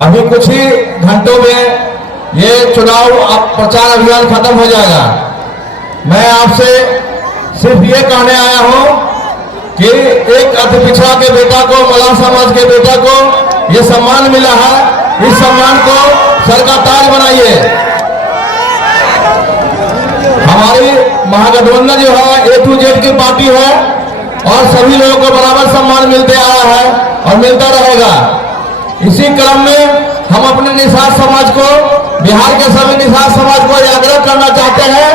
अभी कुछ ही घंटों में ये चुनाव प्रचार अभियान खत्म हो जाएगा। मैं आपसे सिर्फ ये कहने आया हूं कि एक अति पिछड़ा के बेटा को, मलाह समाज के बेटा को ये सम्मान मिला है, इस सम्मान को सर का ताज बनाइए। हमारी महागठबंधन जो है A to Z की पार्टी है और सभी लोगों को बराबर सम्मान मिलते आया है और मिलता रहेगा। इसी क्रम में हम अपने निषाद समाज को, बिहार के सभी निषाद समाज को आग्रह करना चाहते हैं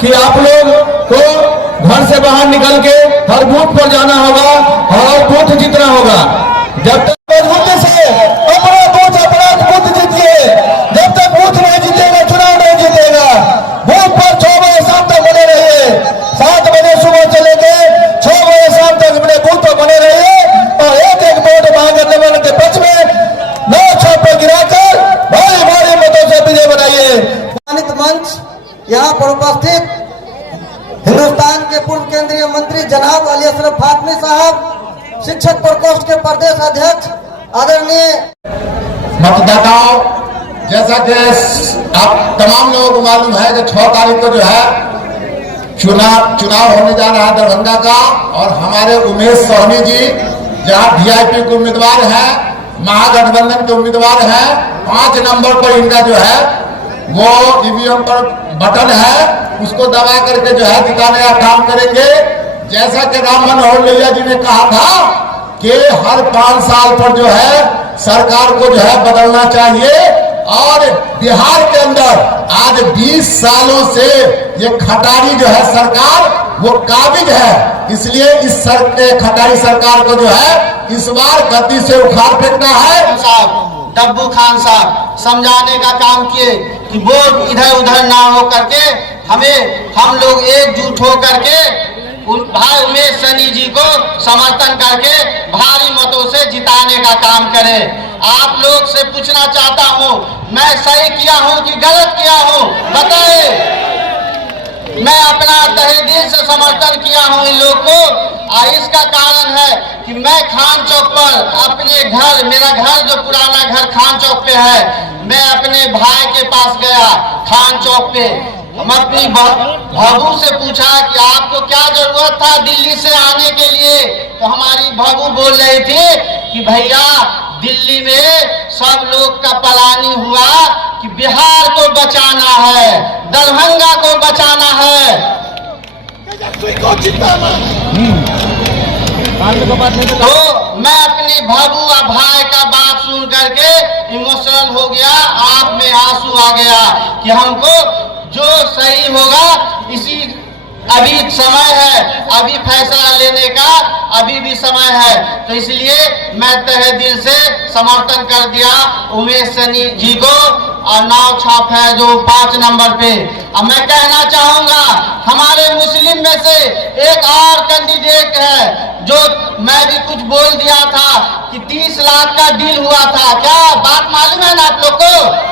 कि आप लोग को घर से बाहर निकल के हर बूथ पर जाना होगा और बूथ जीतना होगा। जब तक मजबूती से अपना बूथ जीतिए, जब तक बूथ नहीं जीतेगा चुनाव नहीं जीतेगा। बूथ पर 6 बजे शाम तक बने रहिए, 7 बजे सुबह से लेके 6 बजे शाम तक अपने बूथ पर बने रहिए और एक एक वोट महागठबंधन के पक्ष में 9 छापे गिराकर भारी भारी मतों से विजय बनाइए। सम्मानित मंच, यहाँ पर उपस्थित हिंदुस्तान के पूर्व केंद्रीय मंत्री जनाब अली अशरफ फातमी साहब, शिक्षक प्रकोष्ठ के प्रदेश अध्यक्ष आदरणीय मतदाताओं, जैसा कि आप तमाम लोगों को मालूम है कि 6 तारीख को जो है चुनाव होने जा रहा है दरभंगा का, और हमारे उमेश सोहनी जी जहां VIP के उम्मीदवार हैं, महागठबंधन के उम्मीदवार हैं, 5 नंबर पर इनका जो है वो EVM पर बटन है, उसको दबा करके जो है जिताने का काम करेंगे। जैसा कि राम मनोहर लोहिया जी ने कहा था कि हर 5 साल पर जो है सरकार को जो है बदलना चाहिए, और बिहार के अंदर आज 20 सालों से ये खटारी जो है सरकार वो काबिज है। इसलिए इस खटारी सरकार को जो है इस बार गद्दी से उखाड़ फेंकना है। साहब डब्बू खान साहब समझाने का काम किए कि वोट इधर उधर ना हो करके हम लोग एकजुट हो करके भाई उमेश सनी जी को समर्थन करके भारी मतों से जिताने का काम करें। आप लोग से पूछना चाहता हूं, मैं सही किया हूं कि गलत किया हूं, बताएं। मैं अपना तहे दिल से समर्थन किया हूं इन लोग को, और इसका कारण है कि मैं खान चौक पर अपने घर, मेरा घर जो पुराना घर खान चौक पे है, मैं अपने भाई के पास गया खान चौक पे। हम अपनी भगू से पूछा कि आपको क्या जरूरत था दिल्ली से आने के लिए, तो हमारी भगू बोल रही थी कि भैया दिल्ली में सब लोग का पलानी हुआ कि बिहार को बचाना है, दरभंगा को बचाना है। तो मैं अपनी भगू और भाई का बात सुन करके इमोशनल हो गया, आंख में आंसू आ गया कि हमको जो सही होगा इसी अभी समय है, अभी फैसला लेने का अभी भी समय है। तो इसलिए मैं तहे दिल से समर्थन कर दिया उमेश सनी जी को, और नाव छाप है जो 5 नंबर पे। अब मैं कहना चाहूंगा हमारे मुस्लिम में से एक और कैंडिडेट है जो मैं भी कुछ बोल दिया था कि 30 लाख का डील हुआ था, क्या बात मालूम है ना आप लोग को?